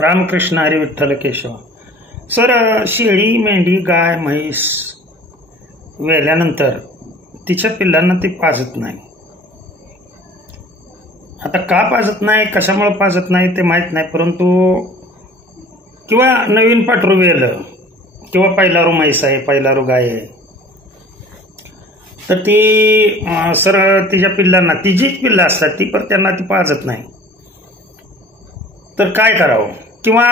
Ramakrishna Hari Vitthal Keshav. Sir, शेळी, मेंढी, गाय, म्हैस वेल्यानंतर तिच्या पिल्लांना ती पाजत नाही. आता का पाजत नाही, कशामुळे पाजत नाही ते माहीत नाही, परंतु किंवा नवीन पाठरू वेलं किंवा पहिलारू म्हैस आहे, पहिलारू गाय आहे, तर ती सर तिच्या पिल्लांना, ती जीच पिल्लं असतात ती, पण त्यांना ती पाजत नाही. तर काय करावं? किंवा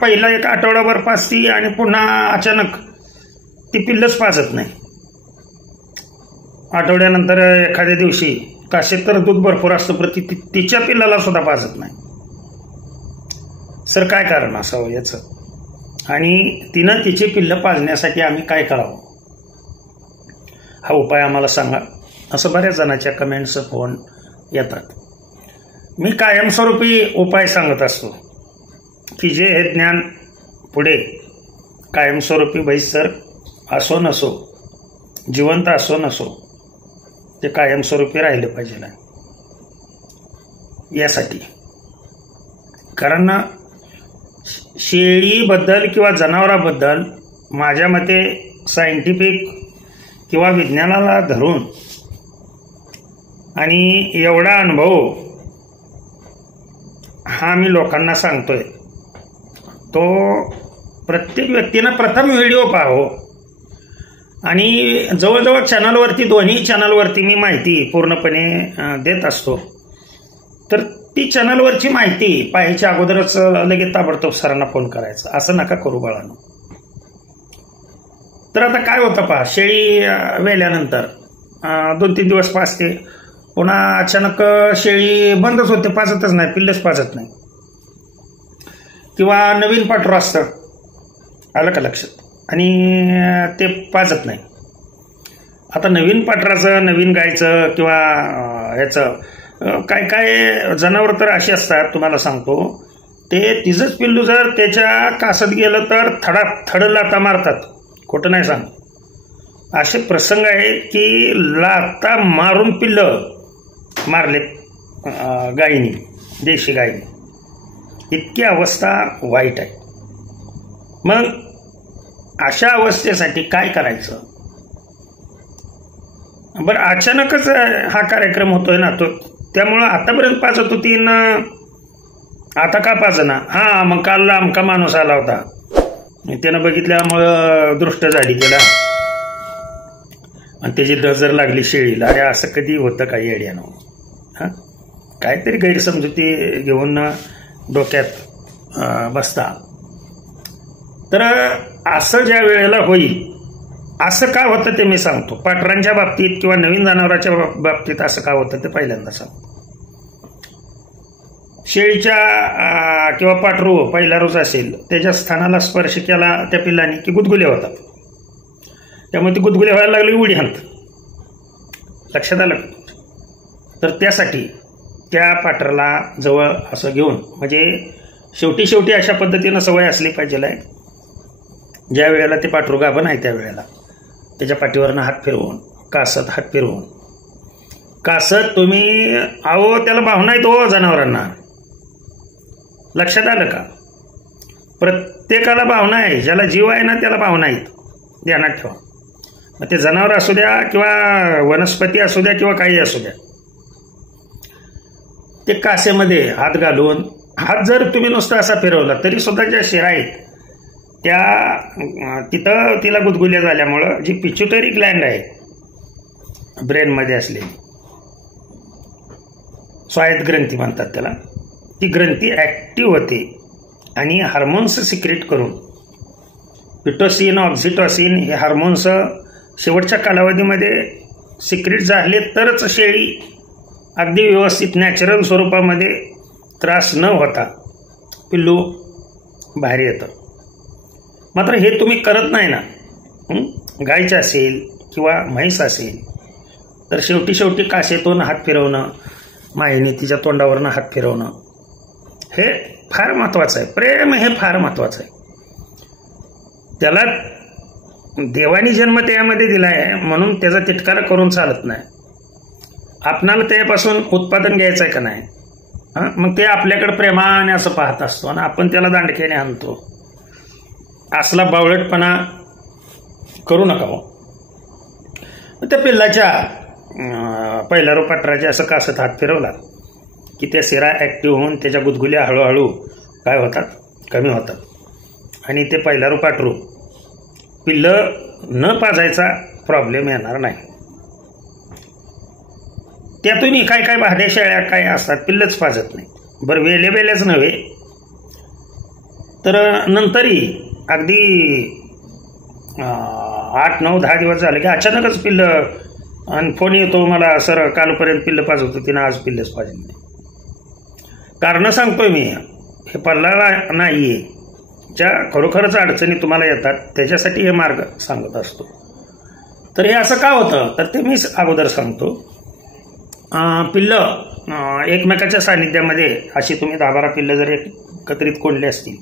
पहिला एक आठवडाभर पाजती आणि पुन्हा अचानक ती पिल्लंच पाजत नाही. आठवड्यानंतर एखाद्या दिवशी काशेत तर दूध भरपूर असतं, पण तिच्या पिल्लाला सुद्धा पाजत नाही. सर काय कारण असावं याचं? आणि तिनं तिची पिल्लं पाजण्यासाठी आम्ही काय करावं, हा उपाय आम्हाला सांगा, असं बऱ्याच जणांच्या कमेंट्स फोन येतात. मी कायमस्वरूपी उपाय सांगत असतो की जे हे ज्ञान पुढे कायमस्वरूपी बैसर असो नसो, जिवंत असो नसो, ते कायमस्वरूपी राहिले पाहिजे ना. यासाठी कारण शेळीबद्दल किंवा जनावराबद्दल माझ्या मते सायंटिफिक किंवा विज्ञानाला धरून आणि एवढा अनुभव हा मी लोकांना सांगतोय, तो प्रत्येक व्यक्तीनं प्रथम व्हिडिओ पाहावो. आणि जवळजवळ चॅनलवरती, दोन्ही चॅनलवरती मी माहिती पूर्णपणे देत असतो. तर ती चॅनलवरची माहिती पाहायच्या अगोदरच लगेच ताबडतोब सरांना फोन करायचा, असं नका करू बाळांनो. तर आता काय होतं पहा, शेळी वेल्यानंतर 2-3 दिवस पाजते, पुन्हा अचानक शेळी बंदच होते, पाजतच नाही, पिल्लच पाजत नाही. किंवा नवीन पाठरू असतं, आलं का लक्षात, आणि ते पाजत नाही. आता नवीन पाठराचं, नवीन गायचं किंवा ह्याचं काय काय जनावर तर अशी असतात, तुम्हाला सांगतो, ते तिचंच पिल्लू जर त्याच्या कासत गेलं तर थड लाता मारतात, खोटं नाही सांग. असे प्रसंग आहेत की लाता मारून पिल्लं मारले गायीनी, देशी गायीनी. इतकी अवस्था वाईट आहे. मग अशा अवस्थेसाठी काय करायचं? बरं, अचानकच हा कार्यक्रम होतोय ना, तो त्यामुळं आतापर्यंत पाजत होती ना, आता का पाजना? हा, मग काल आमका माणूस आला होता, त्यानं बघितल्यामुळं दृष्ट झाली त्याला आणि त्याची नजर लागली शेळीला. अरे असं कधी होतं काही येड्यानं? हां, काहीतरी गैरसमजुती घेऊन डोक्यात बसता. तर असं ज्या वेळेला होईल, असं का होतं ते मी सांगतो. पाठरांच्या बाबतीत किंवा नवीन जनावरांच्या बाबतीत असं का होतं ते पहिल्यांदा सांगतो. शेळीच्या किंवा पाठरू पहिला रोज असेल, त्याच्या स्थानाला स्पर्श केला त्या पिल्लाने की गुदगुले होतात. त्यामुळे ती गुदगुले व्हायला लागली, उडी हाणत. लक्षात आलं? तर त्यासाठी त्या पाठराला जवळ असं घेऊन, म्हणजे शेवटी अशा पद्धतीनं सवय असली पाहिजे आहे, ज्या वेळेला ते पाठरू गाभण आहे त्यावेळेला त्याच्या पाठीवरनं हात फिरवून, कासत हात फिरवून, कासत तुम्ही अहो त्याला भावना आहेत हो जनावरांना. लक्षात आलं का? प्रत्येकाला भावना आहे, ज्याला जीव आहे ना त्याला भावना आहेत, ध्यानात ठेवा. मग ते जनावर असू द्या किंवा वनस्पती असू द्या किंवा काही असू द्या, ते कासेमध्ये हात घालून, हात जर तुम्ही नुसता असा फिरवला तरी सुद्धा ज्या शिरा आहेत त्या तिथं तिला गुदगुल्या झाल्यामुळं जी पिच्युटरी ग्लँड आहे ब्रेनमध्ये असलेली, स्वायत्त ग्रंथी म्हणतात त्याला, ती ग्रंथी ॲक्टिव्ह होते आणि हार्मोन्स सिक्रेट करून, पिटोसिन, ऑक्सिटोसिन हे हार्मोन्स शेवटच्या कालावधीमध्ये सिक्रेट झाले तरच शेळी अगदी व्यवस्थित नॅचरल स्वरूपामध्ये त्रास न होता पिल्लू बाहेर येतं. मात्र हे तुम्ही करत नाही ना, गायचं असेल किंवा म्हैस असेल, तर शेवटी कासेतून हात फिरवणं, मायेने तिच्या तोंडावरनं हात फिरवणं, हे फार महत्त्वाचं आहे. प्रेम हे फार महत्त्वाचं आहे. त्याला देवानी जन्म त्यामध्ये दिला आहे म्हणून त्याचा तिटकारा करून चालत नाही. आपणाला त्यापासून उत्पादन घ्यायचं आहे का नाही, हां, मग ते आपल्याकडे प्रेमाने असं पाहत असतो आणि आपण त्याला दांडक्याने आणतो. असला बावळटपणा करू नका हो. त्या पिल्लाच्या पहिल्या रोपाटराच्या असं कासत हात फिरवला की त्या शिरा ॲक्टिव्ह होऊन त्याच्या गुदगुल्या हळूहळू काय होतात, कमी होतात आणि ते पहिला रोपाटरू पिल्लं न पाजायचा प्रॉब्लेम येणार नाही. त्यातूनही काय काय भाद्या शेळ्या काय असतात, पिल्लंच पाजत नाही. बरं, वेल्याच नव्हे तर नंतरही अगदी 8, 9, 10 दिवस झाले की अचानकच पिल्लं आणि फोन येतो मला, सर कालपर्यंत पिल्लं पाजत होती ना, आज पिल्लंच पाजली नाही. कारणं सांगतोय मी, हे पल्ला नाही आहे. ज्या खरोखरच अडचणी तुम्हाला येतात त्याच्यासाठी हे मार्ग सांगत असतो. तर हे असं का होतं तर ते मी अगोदर सांगतो. पिल्लं एकमेकाच्या सानिध्यामध्ये अशी तुम्ही 10-12 पिल्लं जर एकत्रित कोंडली असतील,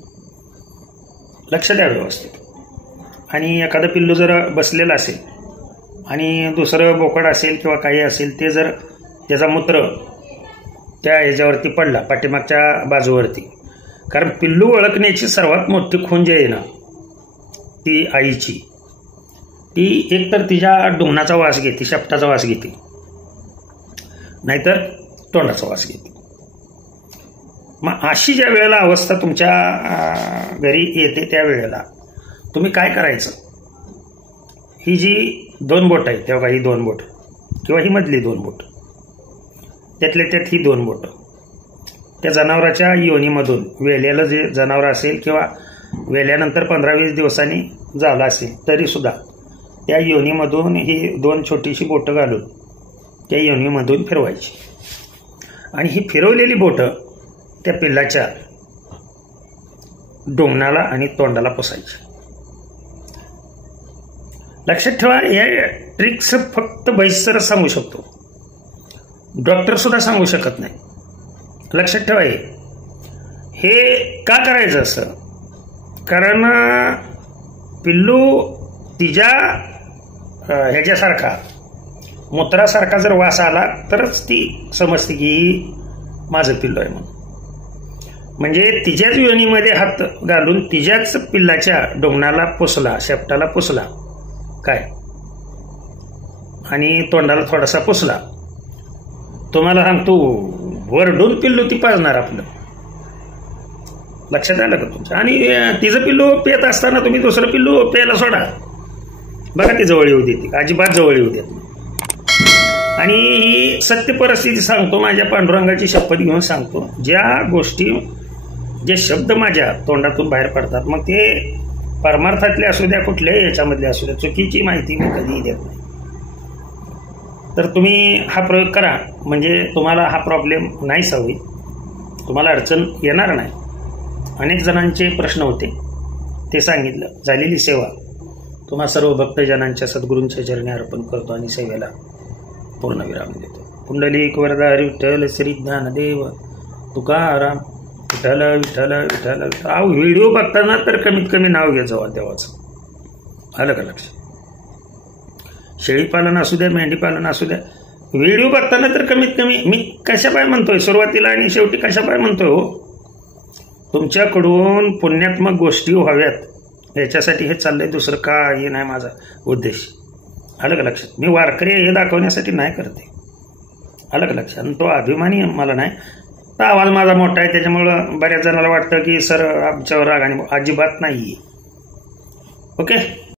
लक्ष द्या व्यवस्थित, आणि एखादं पिल्लू जर बसलेलं असेल आणि दुसरं बोकड असेल किंवा काही असेल, ते जर त्याचा मूत्र त्या ह्याच्यावरती पडला पाठीमागच्या बाजूवरती, कारण पिल्लू ओळखण्याची सर्वात मोठी खूण जी आहे ना ती आईची, ती एकतर तिच्या डोंगणाचा वास घेते, शेपटाचा वास घेते, नाहीतर तोंडाचा वास घेते. मग अशी ज्या वेळेला अवस्था तुमच्या घरी येते त्यावेळेला तुम्ही काय करायचं, ही जी 2 बोट आहे तेव्हा ही 2 बोट किंवा ही मधली 2 बोट, त्यातल्या त्यात ही 2 बोट त्या जनावराच्या योनीमधून, वेल्याला जे जनावर असेल किंवा वेल्यानंतर 15-20 दिवसांनी झाला असेल तरीसुद्धा त्या योनीमधून ही 2 छोटीशी बोटं घालून त्या योनीमधून फिरवायची आणि ही फिरवलेली बोटं त्या पिल्लाच्या डोंगणाला आणि तोंडाला पुसायची. लक्षात ठेवा, या ट्रिक्स फक्त बैसर सांगू शकतो, डॉक्टर सुद्धा सांगू शकत नाही. लक्षात ठेवा, हे का करायचं असं, कारण पिल्लू तिच्या ह्याच्यासारखा मूत्रासारखा जर वास आला तरच ती समजते की माझं पिल्लू आहे म्हणून. म्हणजे तिच्याच योनीमध्ये हात घालून तिच्याच पिल्लाच्या डोंगणाला पुसला, शेपटाला पुसला काय आणि तोंडाला थोडासा पुसला, तुम्हाला सांगतो वरडून पिल्लू ती पाजणार आपलं. लक्षात आलं का तुमचं? आणि तिचं पिल्लू पेत असताना तुम्ही दुसरं पिल्लू प्यायला सोडा, बघा ती जवळ येऊ देते, अजिबात जवळ येऊ देत. आणि ही सत्य परिस्थिती सांगतो, माझ्या पांडुरंगाची शपथ घेऊन सांगतो, ज्या गोष्टी जे शब्द माझ्या तोंडातून बाहेर पडतात, मग ते परमार्थातले असू द्या कुठल्याही याच्यामधले असू द्या, चुकीची माहिती मी कधीही देत नाही. तर तुम्ही हा प्रयोग करा, म्हणजे तुम्हाला हा प्रॉब्लेम नाहीच होईल, तुम्हाला अडचण येणार नाही. अनेक जणांचे प्रश्न होते ते सांगितलं. झालेली सेवा तुम्हा सर्व भक्तजनांच्या सद्गुरूंच्या चरणी अर्पण करतो आणि सेवेला पूर्णविराम देतो. पुंडलिक वरदा हरी विठ्ठल श्री ज्ञानदेव तुकाराम विठ्ठल विठ्ठल विठ्ठल विठ्ठल. अहो, व्हिडिओ बघताना तर कमीत कमी नाव घ्या जावं देवाचं. आलं का लक्ष? शेळीपालन असू द्या, मेंढीपालन असू द्या, व्हिडिओ बघताना तर कमीत कमी मी कशा पाय म्हणतोय सुरुवातीला आणि शेवटी कशा पाय म्हणतोय हो, तुमच्याकडून पुण्यात्मक गोष्टी व्हाव्यात याच्यासाठी हे चाललंय, दुसरं काही नाही माझा उद्देश. आलं का लक्षात? मी वारकरी हे दाखवण्यासाठी नाही करते. आलं का लक्षात? आणि तो अभिमानी मला नाही. तर आवाज माझा मोठा आहे त्याच्यामुळं बऱ्याच जणांना वाटतं की सर आमच्यावर राग, आणि अजिबात नाही आहे. ओके.